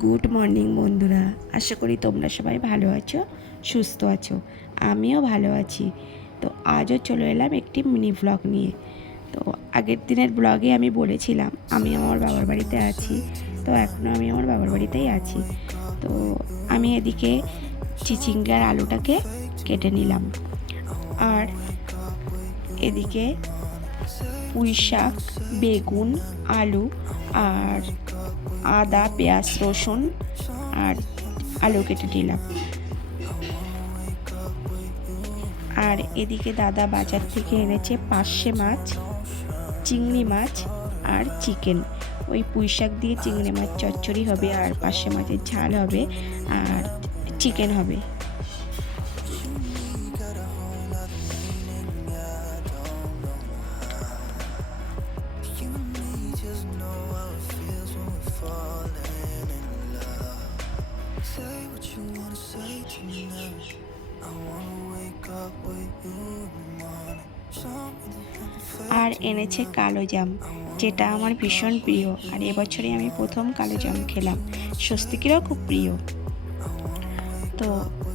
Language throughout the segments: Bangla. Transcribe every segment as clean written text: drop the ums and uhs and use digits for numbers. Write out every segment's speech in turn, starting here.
গুড মর্নিং বন্ধুরা, আশা করি তোমরা সবাই ভালো আছো, সুস্থ আছো। আমিও ভালো আছি। তো আজও চলে এলাম একটি মিনি ব্লগ নিয়ে। তো আগের দিনের ব্লগে আমি বলেছিলাম আমি আমার বাবার বাড়িতে আছি। তো এখনও আমি আমার বাবার বাড়িতেই আছি। তো আমি এদিকে চিচিঙ্গার আলুটাকে কেটে নিলাম, আর এদিকে পুঁই শাক, বেগুন, আলু আর আদা, পেঁয়াজ, রসুন আর আলু কেটে নিলাম। আর এদিকে দাদা বাজার থেকে এনেছে পার্শে মাছ, চিংড়ি মাছ আর চিকেন। ওই পুঁই শাক দিয়ে চিংড়ি মাছ চচ্চড়ি হবে, আর পার্শে মাছের ঝাল হবে, আর চিকেন হবে। আর এনেছে কালো জাম, যেটা আমার ভীষণ প্রিয়। আর এবছরে আমি প্রথম কালো জাম খেলাম, স্বস্তিকেরও খুব প্রিয়। তো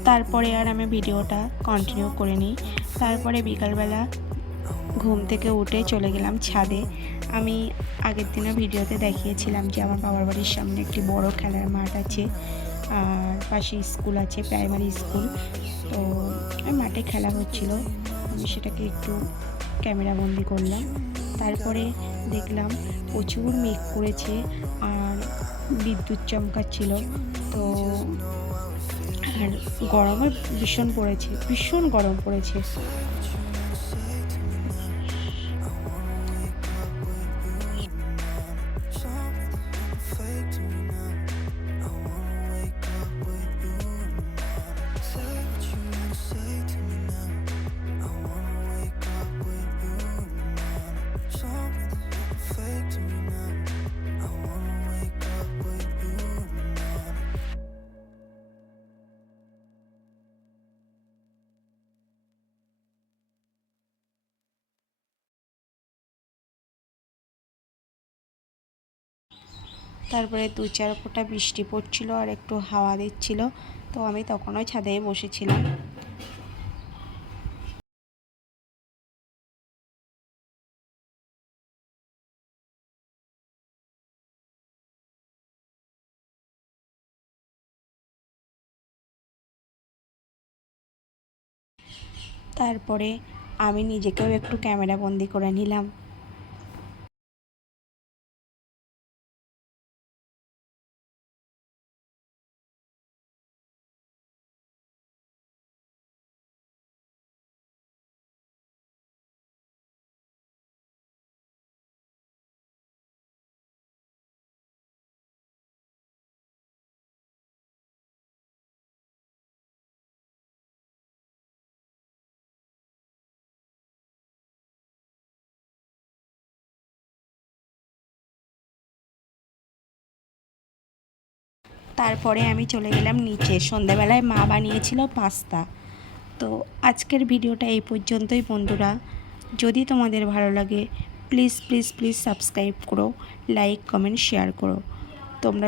তারপরে আর আমি ভিডিওটা কন্টিনিউ করে নিই। তারপরে বিকালবেলা ঘুম থেকে উঠে চলে গেলাম ছাদে। আমি আগের দিনও ভিডিওতে দেখিয়েছিলাম যে আমার বাবার বাড়ির সামনে একটি বড় খেলার মাঠ আছে, আর পাশে স্কুল আছে, প্রাইমারি স্কুল। তো মাঠে খেলা হচ্ছিল, আমি সেটাকে একটু ক্যামেরাবন্দি করলাম। তারপরে দেখলাম প্রচুর মেঘ করেছে আর বিদ্যুৎ চমকাচ্ছিল। তো আর গরমও ভীষণ পড়েছে, ভীষণ গরম পড়েছে। তারপরে 2-4 ফোঁটা বৃষ্টি পড়ছিল আর একটু হাওয়া দিচ্ছিল। তো আমি তখনও ছাদে বসেছিলাম। তারপরে আমি নিজেকেও একটু ক্যামেরা বন্দি করে নিলাম। তারপরে আমি চলে গেলাম নিচে। সন্ধ্যাবেলায় মা বানিয়েছিল পাস্তা। তো আজকের ভিডিওটা এই পর্যন্তই বন্ধুরা। যদি তোমাদের ভালো লাগে প্লিজ প্লিজ প্লিজ সাবস্ক্রাইব করো, লাইক, কমেন্ট, শেয়ার করো। তোমরা